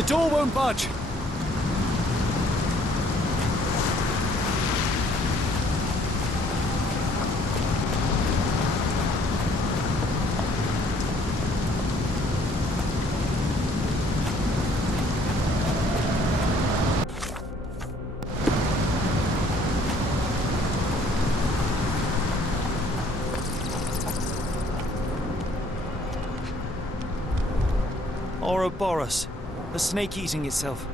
The door won't budge. Ouroboros, a snake eating itself.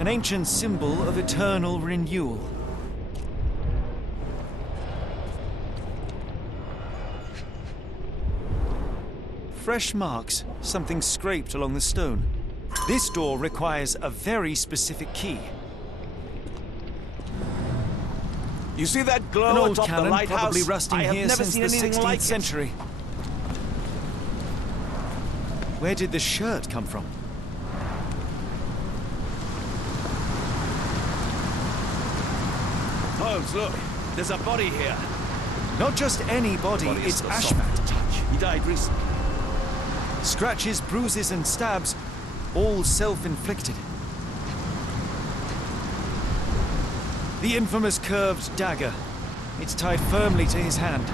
An ancient symbol of eternal renewal. Fresh marks, something scraped along the stone. This door requires a very specific key. You see that An glow old atop the cannon, lighthouse? probably rusting I have here never since seen the anything 16th like century. Where did the shirt come from? Holmes, look, there's a body here. Not just any body, Body is it's the Ashmat. soft touch. He died recently. Scratches, bruises, and stabs, all self-inflicted. The infamous curved dagger. It's tied firmly to his hand.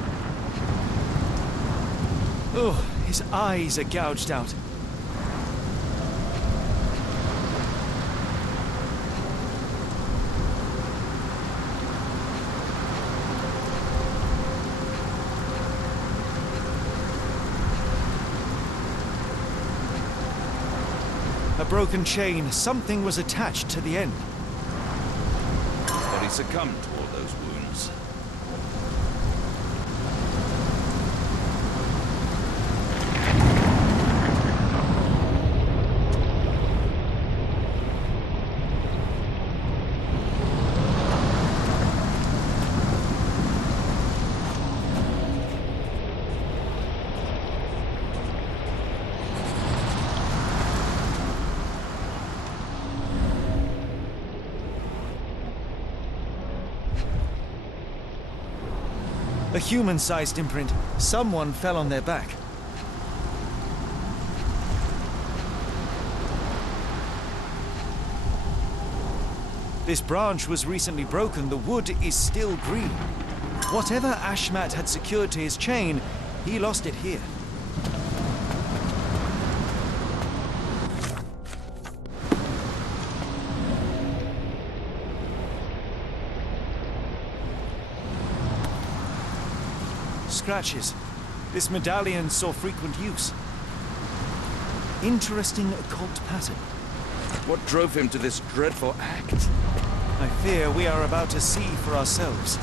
Oh, his eyes are gouged out. A broken chain, something was attached to the end. But he succumbed to all those wounds. A human-sized imprint. Someone fell on their back. This branch was recently broken. The wood is still green. Whatever Ashmat had secured to his chain, he lost it here. Scratches. This medallion saw frequent use. Interesting occult pattern. What drove him to this dreadful act? I fear we are about to see for ourselves.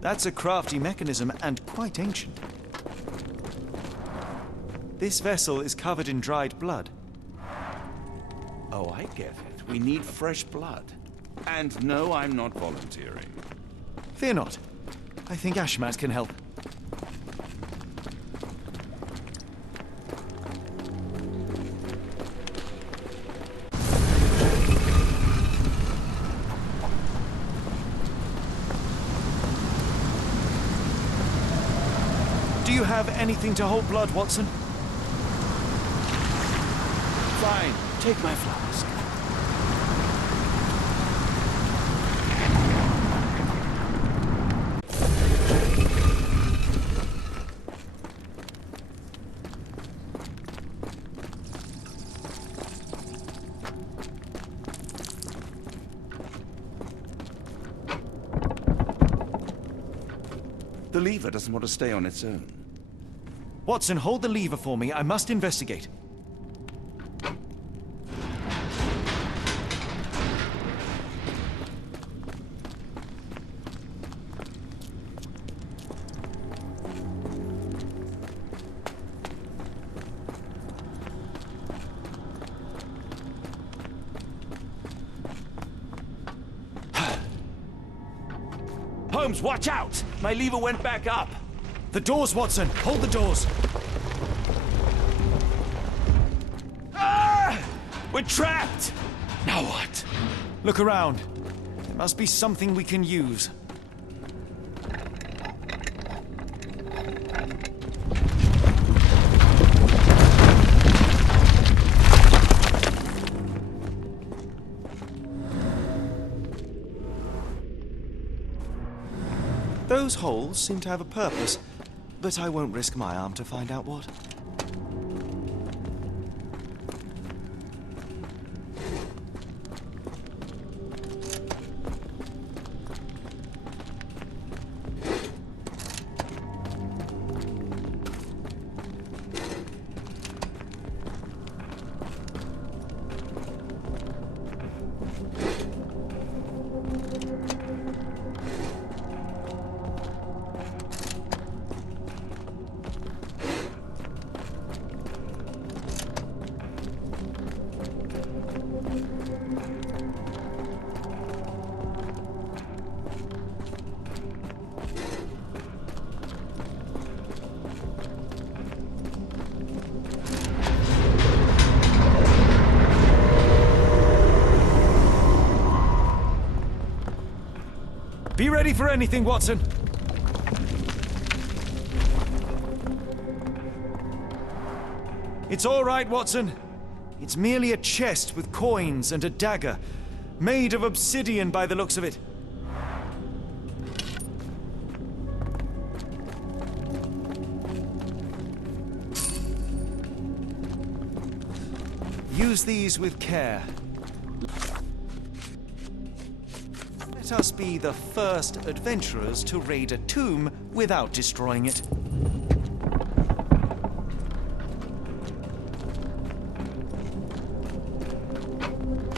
That's a crafty mechanism and quite ancient. This vessel is covered in dried blood. Oh, I get it. We need fresh blood. And no, I'm not volunteering. Fear not. I think Ashmat can help. Do you have anything to hold blood, Watson? Fine, take my flask. The lever doesn't want to stay on its own. Watson, hold the lever for me. I must investigate. Holmes, watch out! My lever went back up. The doors, Watson! Hold the doors! We're trapped! Now what? Look around. There must be something we can use. Those holes seem to have a purpose, but I won't risk my arm to find out what. Be ready for anything, Watson. It's all right, Watson. It's merely a chest with coins and a dagger, made of obsidian by the looks of it. Use these with care. Let us be the first adventurers to raid a tomb without destroying it.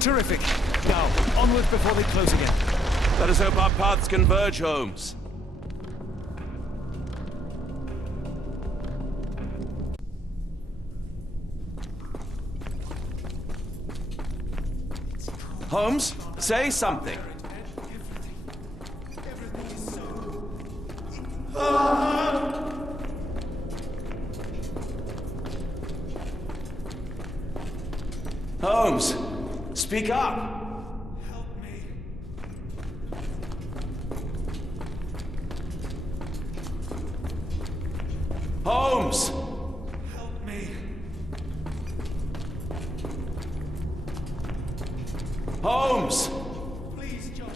Terrific. Now, onward before they close again. Let us hope our paths converge, Holmes. Holmes, say something. Holmes, speak up. Help me. Holmes! Help me. Holmes! Please, John.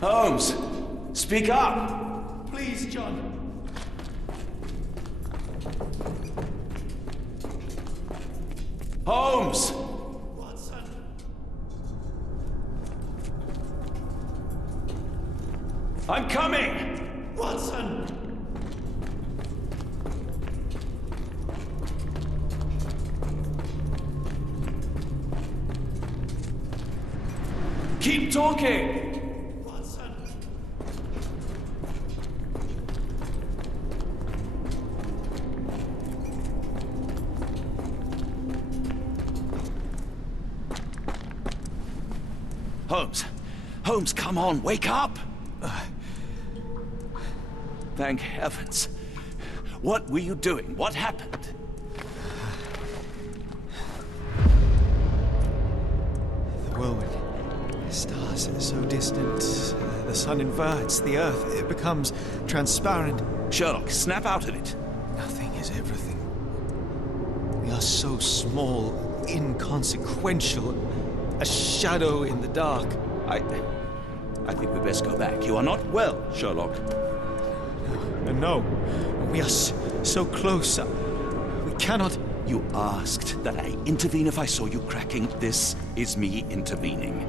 Holmes, speak up. Please, John. Holmes! Watson. I'm coming! Watson! Keep talking! Watson! Holmes! Holmes, come on, wake up! Thank heavens. What were you doing? What happened? The whirlwind. Stars are so distant. The sun inverts the earth. It becomes transparent. Sherlock, snap out of it. Nothing is everything. We are so small, inconsequential. A shadow in the dark. I think we best go back. You are not well, Sherlock. No. We are so close. We cannot... You asked that I intervene if I saw you cracking. This is me intervening.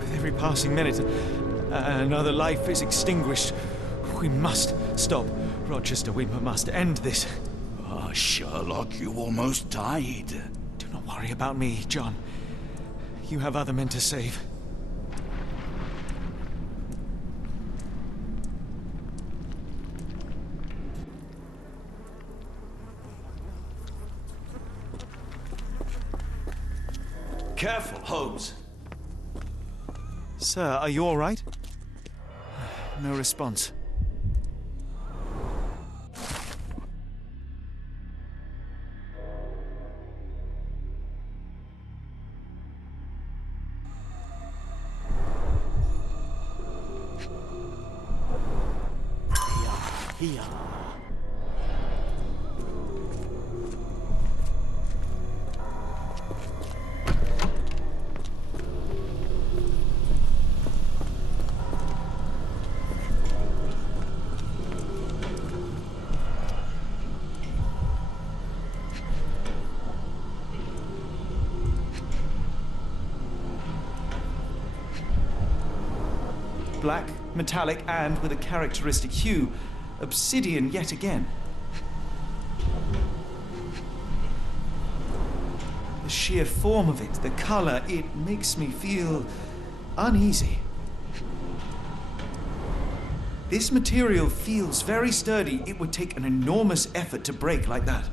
With every passing minute, another life is extinguished. We must stop. Rochester, we must end this. Ah, Sherlock, you almost died. Do not worry about me, John. You have other men to save. Careful, Holmes. Sir, are you all right? No response. here. Black, metallic, and with a characteristic hue. Obsidian yet again. The sheer form of it, the color, it makes me feel uneasy. This material feels very sturdy. It would take an enormous effort to break like that.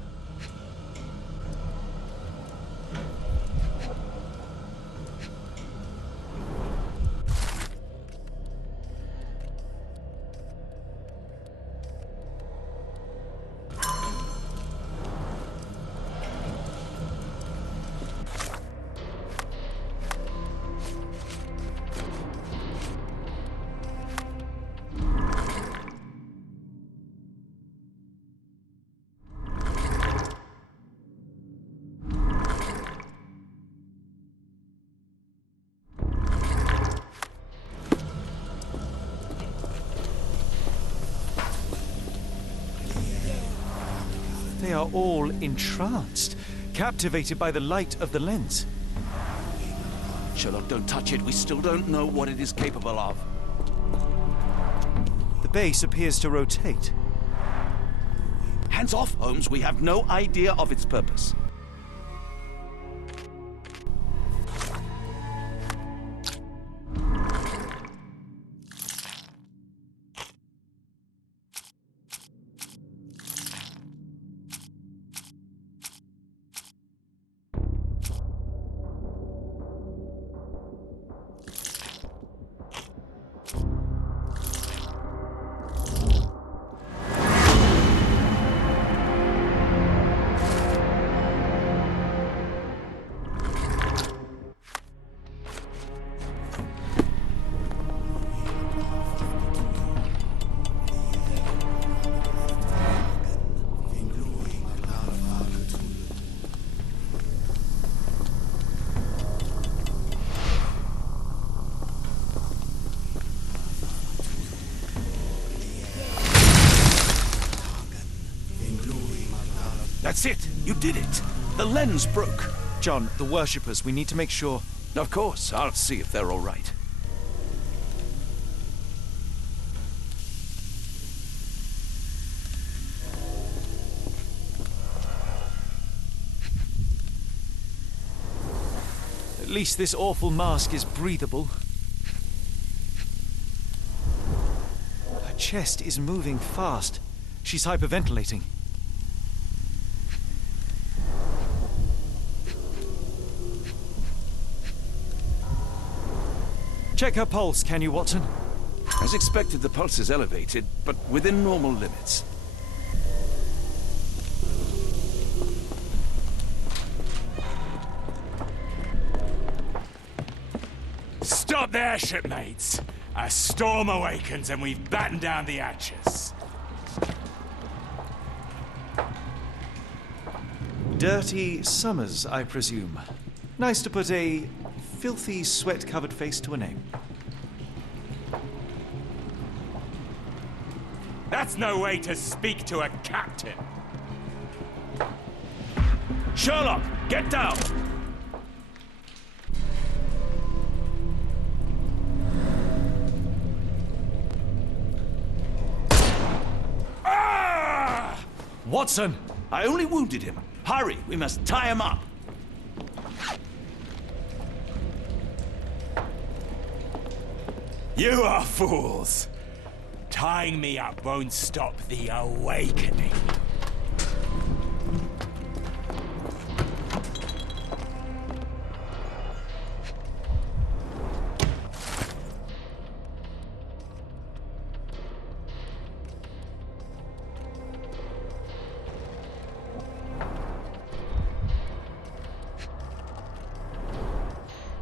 They are all entranced, captivated by the light of the lens. Sherlock, don't touch it. We still don't know what it is capable of. The base appears to rotate. Hands off, Holmes. We have no idea of its purpose. That's it! You did it! The lens broke! John, the worshippers, we need to make sure. Of course, I'll see if they're all right. At least this awful mask is breathable. Her chest is moving fast. She's hyperventilating. Check her pulse, can you, Watson? As expected, the pulse is elevated, but within normal limits. Stop there, shipmates! A storm awakens and we've battened down the hatches. Dirty Summers, I presume. Nice to put a filthy, sweat-covered face to a name. That's no way to speak to a captain. Sherlock, get down! Ah! Watson! I only wounded him. Hurry, we must tie him up. You are fools. Tying me up won't stop the awakening.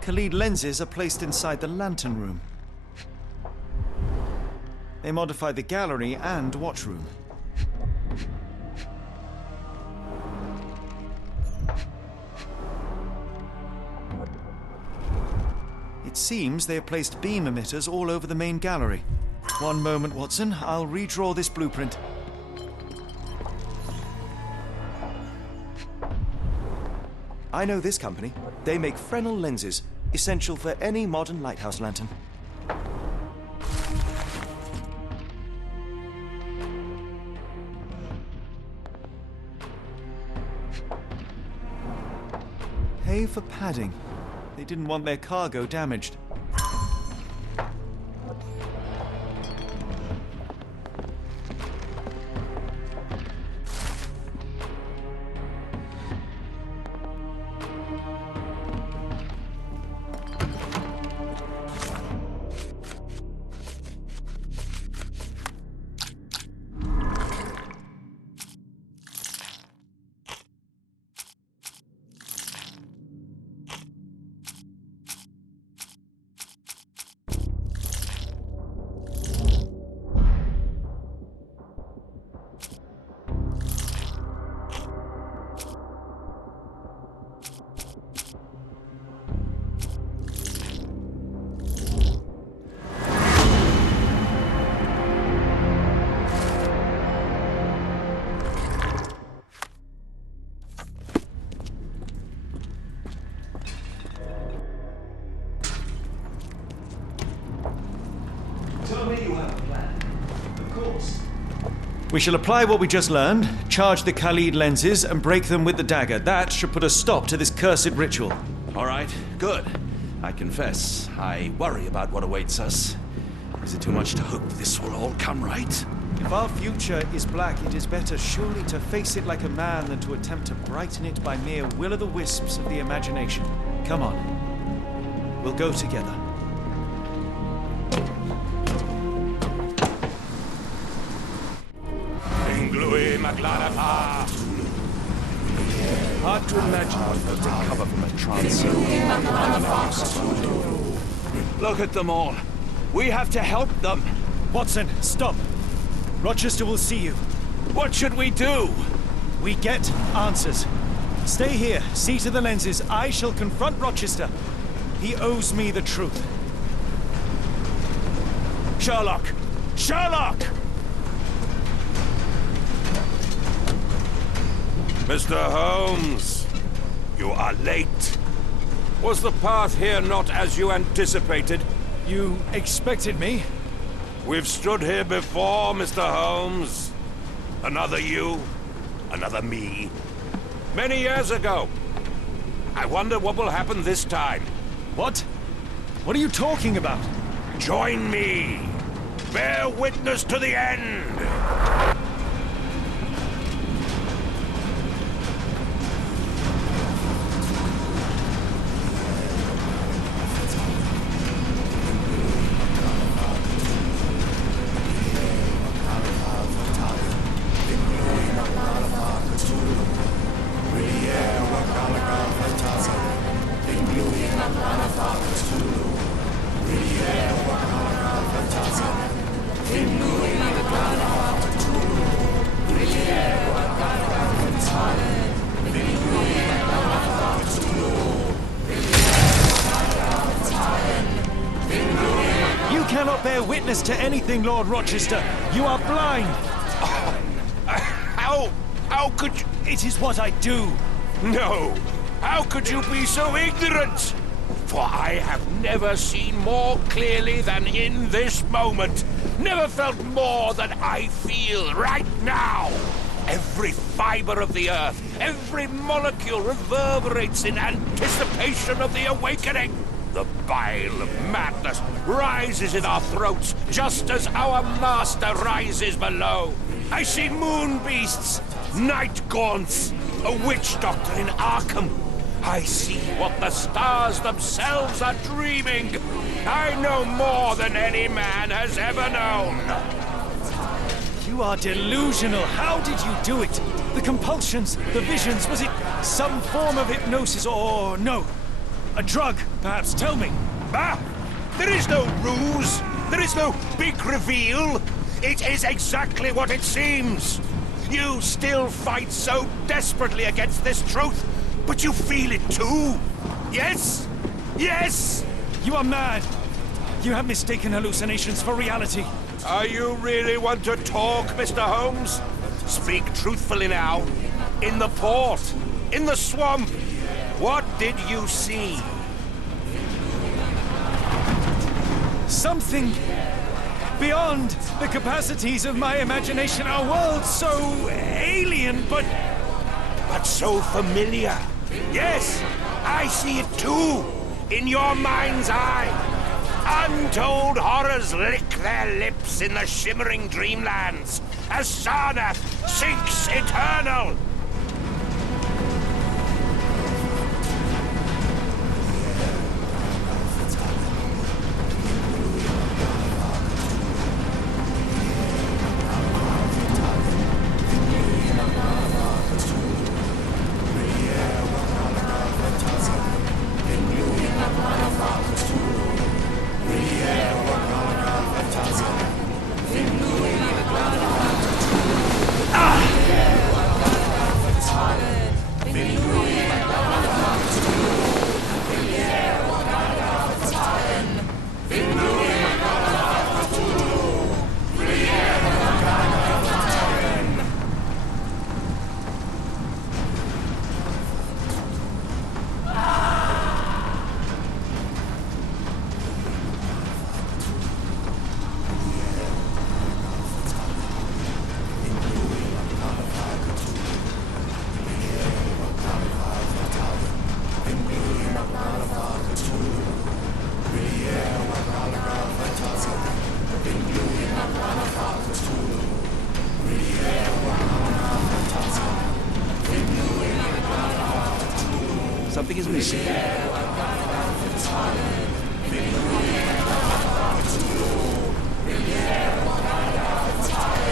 Khalid lenses are placed inside the lantern room. They modified the gallery and watchroom. It seems they have placed beam emitters all over the main gallery. One moment, Watson. I'll redraw this blueprint. I know this company. They make Fresnel lenses, essential for any modern lighthouse lantern. Pay for padding. They didn't want their cargo damaged. We shall apply what we just learned, charge the Khalid lenses, and break them with the dagger. That should put a stop to this cursed ritual. All right, good. I confess, I worry about what awaits us. Is it too much to hope this will all come right? If our future is black, it is better surely to face it like a man than to attempt to brighten it by mere will-o'-the-wisps of the imagination. Come on. We'll go together. Hard to imagine what they'll recover from a trance. Look at them all. We have to help them. Watson, stop. Rochester will see you. What should we do? We get answers. Stay here, see to the lenses. I shall confront Rochester. He owes me the truth. Sherlock! Sherlock! Mr. Holmes, you are late. Was the path here not as you anticipated? You expected me? We've stood here before, Mr. Holmes. Another you, another me. Many years ago. I wonder what will happen this time. What? What are you talking about? Join me. Bear witness to the end. You cannot bear witness to anything, Lord Rochester. You are blind. How could you? It is what I do. No! How could you be so ignorant? For I have never seen more clearly than in this moment. Never felt more than I feel right now. Every fiber of the earth, every molecule reverberates in anticipation of the awakening. The bile of madness rises in our throats just as our master rises below. I see moon beasts, night gaunts, a witch doctor in Arkham. I see what the stars themselves are dreaming. I know more than any man has ever known. You are delusional. How did you do it? The compulsions, the visions, was it some form of hypnosis or no? A drug, perhaps? Tell me. Ah! There is no ruse. There is no big reveal. It is exactly what it seems. You still fight so desperately against this truth, but you feel it too. Yes? Yes? You are mad! You have mistaken hallucinations for reality. Are you really want to talk, Mr. Holmes? Speak truthfully now. In the port, in the swamp, what did you see? Something beyond the capacities of my imagination. A world so alien, but So familiar. Yes, I see it too. In your mind's eye. Untold horrors lick their lips in the shimmering dreamlands as Sarnath sinks eternal. Something is missing.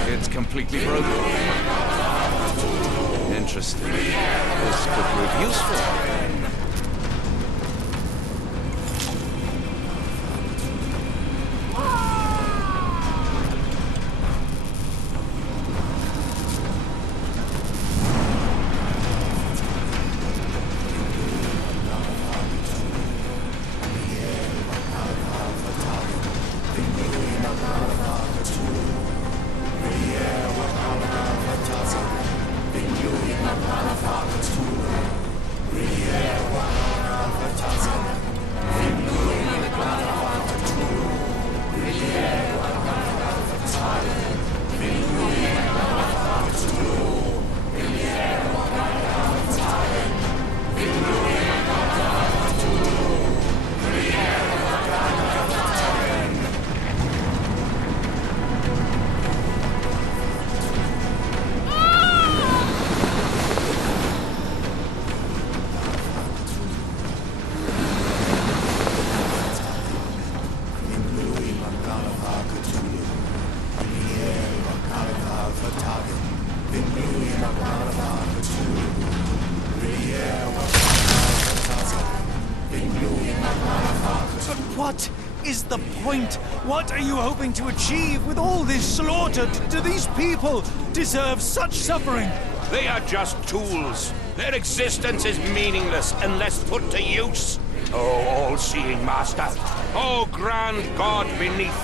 It's completely broken. Interesting. This could prove useful. what is the point? What are you hoping to achieve with all this slaughter? Do these people deserve such suffering? They are just tools. Their existence is meaningless unless put to use. Oh, all-seeing master. Oh, grand God beneath.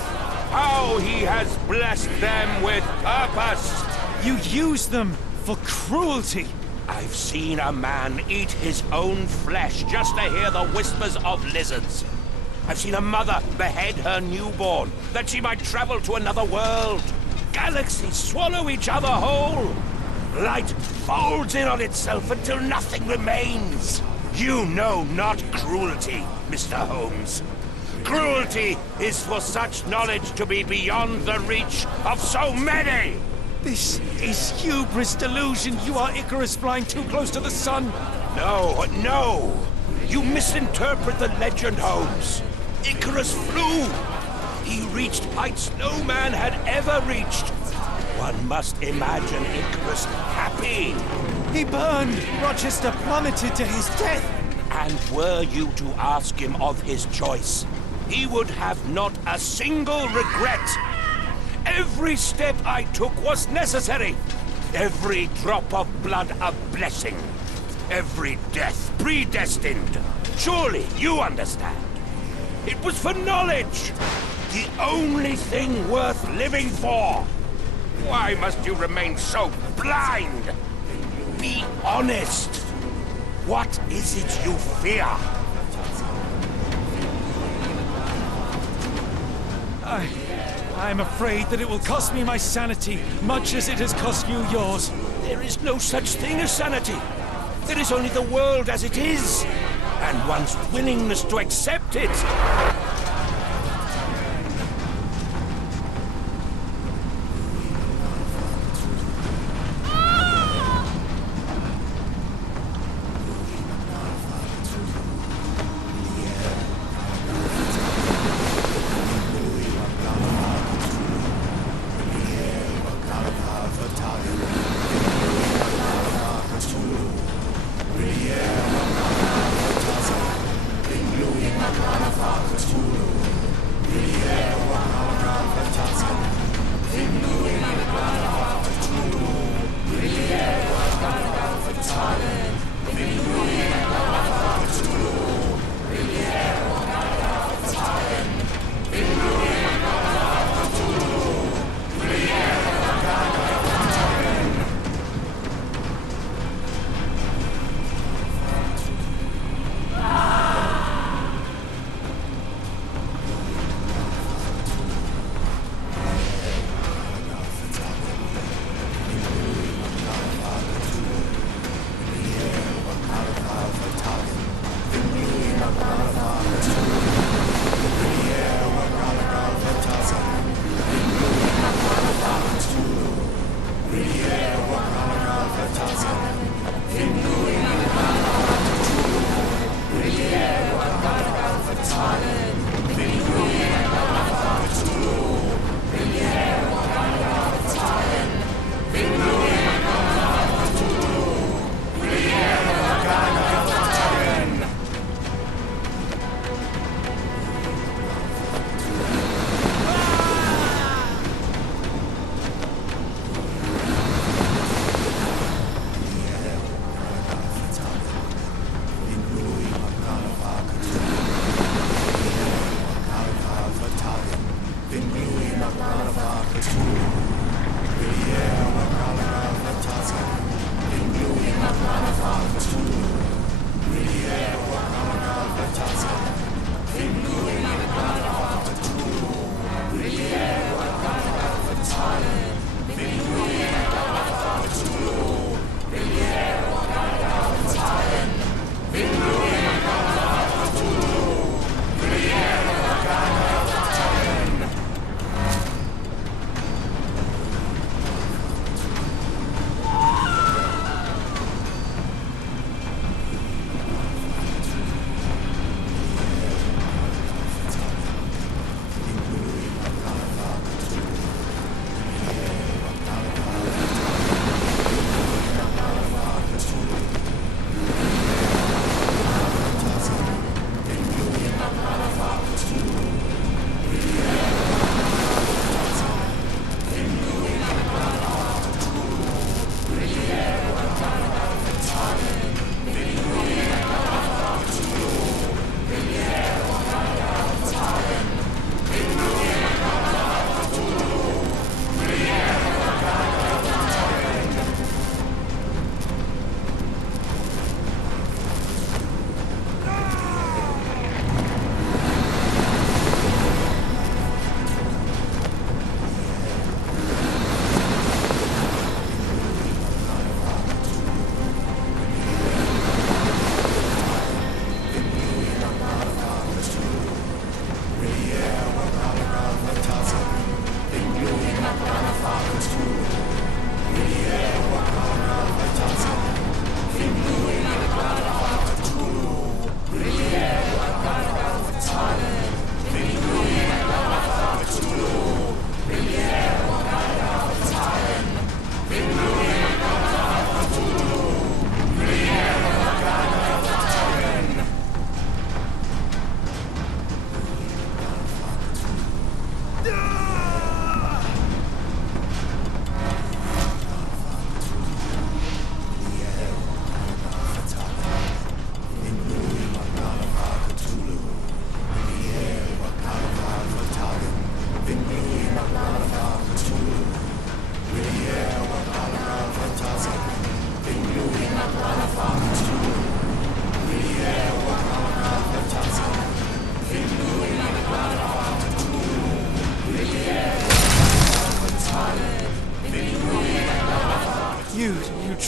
How he has blessed them with purpose. You use them for cruelty. I've seen a man eat his own flesh just to hear the whispers of lizards. I've seen a mother behead her newborn that she might travel to another world. Galaxies swallow each other whole. Light folds in on itself until nothing remains. You know not cruelty, Mr. Holmes. Cruelty is for such knowledge to be beyond the reach of so many. This is hubris delusion. You are Icarus flying too close to the sun. No, no. You misinterpret the legend, Holmes. Icarus flew. He reached heights no man had ever reached. One must imagine Icarus happy. He burned. Rochester plummeted to his death. And were you to ask him of his choice, he would have not a single regret. Every step I took was necessary. Every drop of blood a blessing. Every death predestined. Surely you understand. It was for knowledge. The only thing worth living for. Why must you remain so blind? Be honest. What is it you fear? I'm afraid that it will cost me my sanity, much as it has cost you yours. There is no such thing as sanity. There is only the world as it is, and one's willingness to accept it. Including my grandfather too.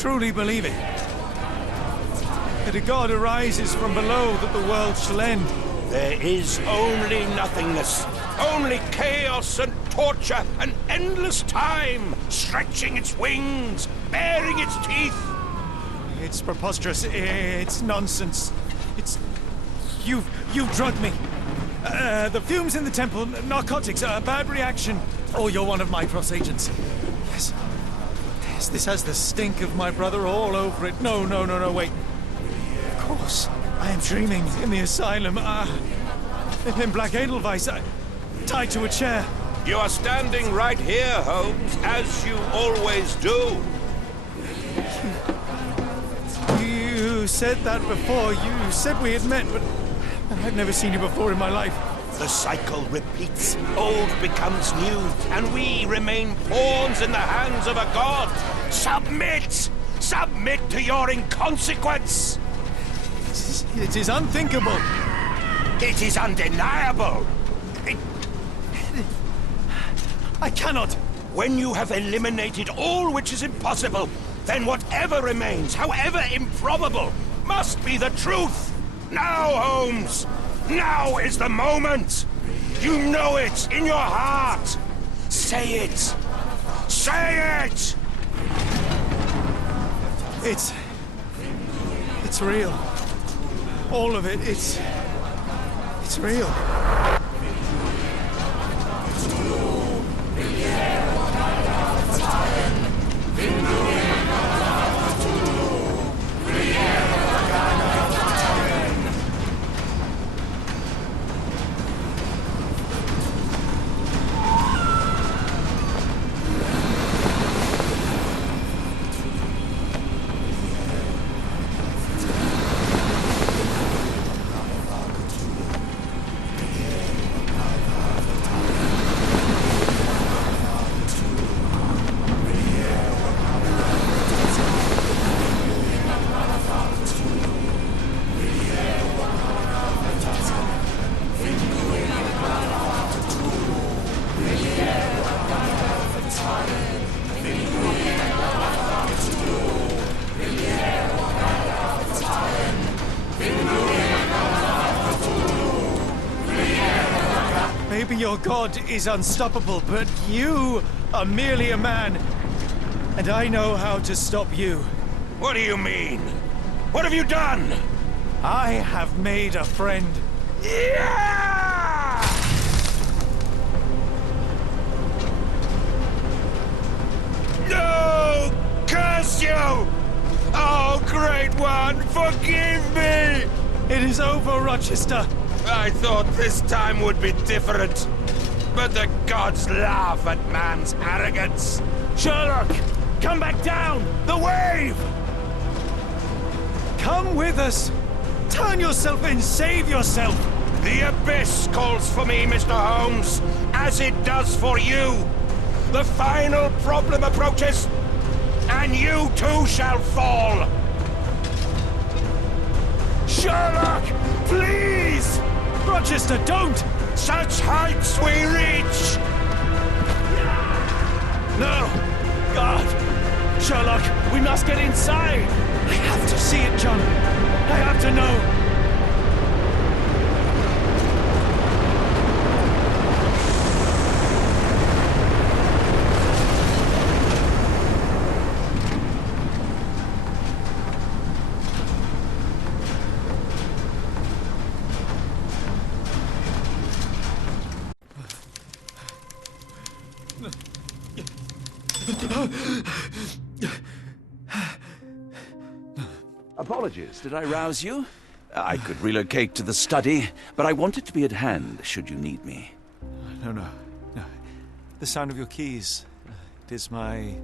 truly believe it? That a god arises from below that the world shall end? There is only nothingness, only chaos and torture and endless time, stretching its wings, baring its teeth. It's preposterous. It's nonsense. It's... You've drugged me. The fumes in the temple, narcotics, a bad reaction. Or you're one of my cross agents. Yes. Yes, this has the stink of my brother all over it. No, wait. Of course. I am dreaming in the asylum. In Black Edelweiss, tied to a chair. You are standing right here, Holmes, as you always do. You said that before. You said we had met, but I've never seen you before in my life. The cycle repeats. Old becomes new, and we remain pawns in the hands of a god. Submit! Submit to your inconsequence! It is unthinkable. It is undeniable. I cannot. When you have eliminated all which is impossible, then whatever remains, however improbable, must be the truth. Now, Holmes! Now is the moment! You know it in your heart! Say it! Say it! It's real. All of it, it's real. Maybe your god is unstoppable, but you are merely a man. And I know how to stop you. What do you mean? What have you done? I have made a friend. Yeah! No! Curse you! Oh, Great One, forgive me! It is over, Rochester. I thought this time would be different. But the gods laugh at man's arrogance. Sherlock, come back down! The wave! Come with us! Turn yourself in, save yourself! The abyss calls for me, Mr. Holmes, as it does for you. The final problem approaches, and you too shall fall. Sherlock, please! Rochester, don't! Such heights we reach! No! God! Sherlock, we must get inside! I have to see it, John! I have to know! Apologies, did I rouse you? I could relocate to the study, but I wanted to be at hand should you need me. No. The sound of your keys. It is my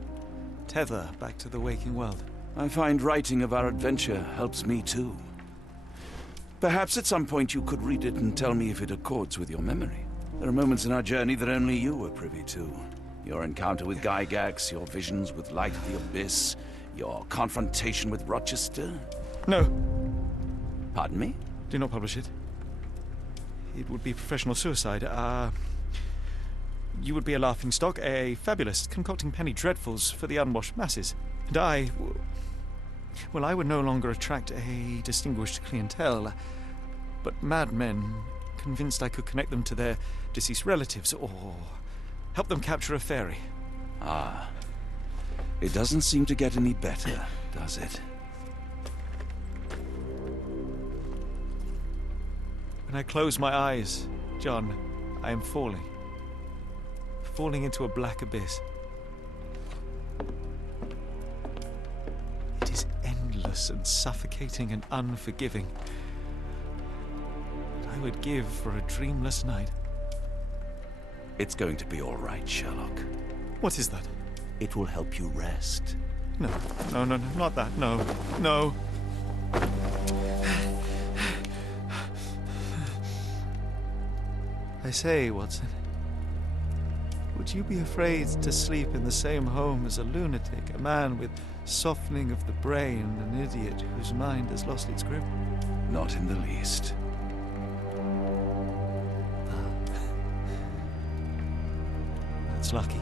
tether back to the waking world. I find writing of our adventure helps me too. Perhaps at some point you could read it and tell me if it accords with your memory. There are moments in our journey that only you were privy to. Your encounter with Gygax, your visions with Light of the Abyss, your confrontation with Rochester. No. Pardon me? Do not publish it. It would be professional suicide. You would be a laughingstock, a fabulist, concocting penny dreadfuls for the unwashed masses. And I Well, I would no longer attract a distinguished clientele, but madmen convinced I could connect them to their deceased relatives or help them capture a fairy. Ah. It doesn't seem to get any better, does it? When I close my eyes, John, I am falling. Falling into a black abyss. It is endless and suffocating and unforgiving. What I would give for a dreamless night. It's going to be all right, Sherlock. What is that? It will help you rest. No, not that. No, no. I say, Watson, would you be afraid to sleep in the same home as a lunatic, a man with softening of the brain, an idiot whose mind has lost its grip? Not in the least. That's lucky.